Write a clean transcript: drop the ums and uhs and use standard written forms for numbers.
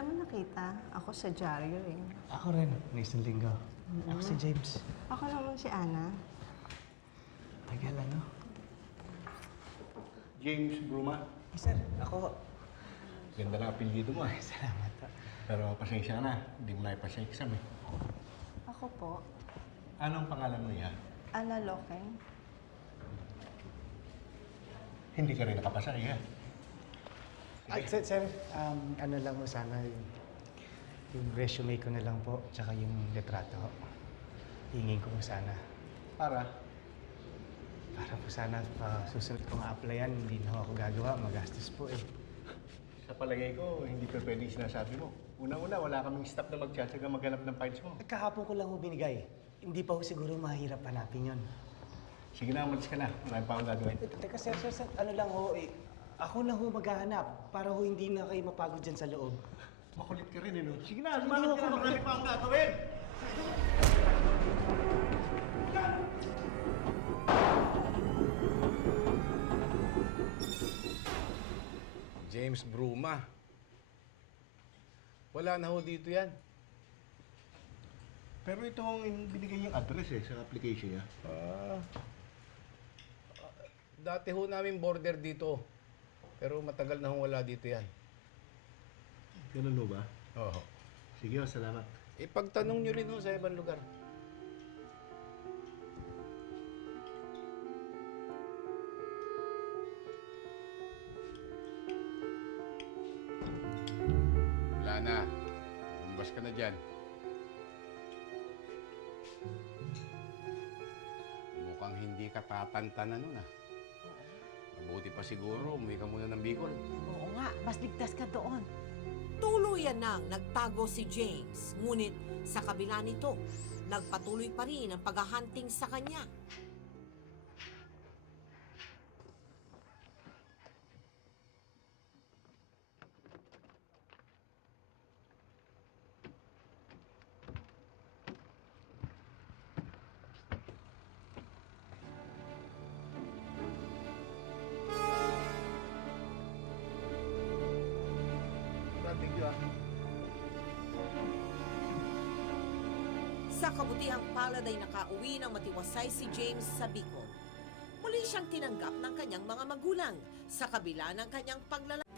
Saan mo nakita? Ako sa dyaryo eh. Ako rin, na isang linggo. Ako si James. Ako naman si Ana. Tagal ano? James Bruma. Sir, ako. Ganda na apelyido mo eh. Salamat po. Pero pasensya na, hindi mo na ipasa exam eh. Ako po, Anong pangalan mo niya? Ana Lokeng. Hindi ka rin nakapasa eh. Ay, sir, ano lang mo sana yung resume ko na lang po, tsaka yung litrato. Hingin ko po sana. Para? Para po sana pa susunod kong applyan, hindi na ako gagawa, magastos po eh. Sa palagay ko, hindi pa pwede yung sinasabi mo. Una-una, wala kaming staff na magtsatsaga maghanap ng files mo. Kahapon ko lang ho binigay. Hindi pa ho siguro mahirap hanapin yun. Sige na, umalis ka na. Marami pa akong gagawin. Teka, sir, ano lang ho eh. Ako na ho maghahanap para ho hindi na kayo mapagod dyan sa loob. Makulit ka rin eh, no? Sige na, lumakad ka na. Marami pa akong gagawin! James Bruma. Wala na ho dito yan. Pero ito ang binigay niyang address eh, sa application niya. Dati ho namin border dito. Pero matagal na ho wala dito yan. Ganun mo ba? Oo. Sige, salamat. Ipagtanong nyo rin ho sa ibang lugar. Wala na. Umbas ka na dyan. Mukhang hindi ka tatantanan nun ah. Mabuti pa siguro, umuwi ka muna ng Bicol. Oo nga, mas ligtas ka doon. Tuluyan nang nagtago si James, ngunit sa kabila nito, nagpatuloy pa rin ang paghahunting sa kanya. Thank you ah. Sa kabutihang palad ay nakauwi ng matiwasay si James sa Bicol. Muli siyang tinanggap ng kanyang mga magulang sa kabila ng kanyang paglalakbay.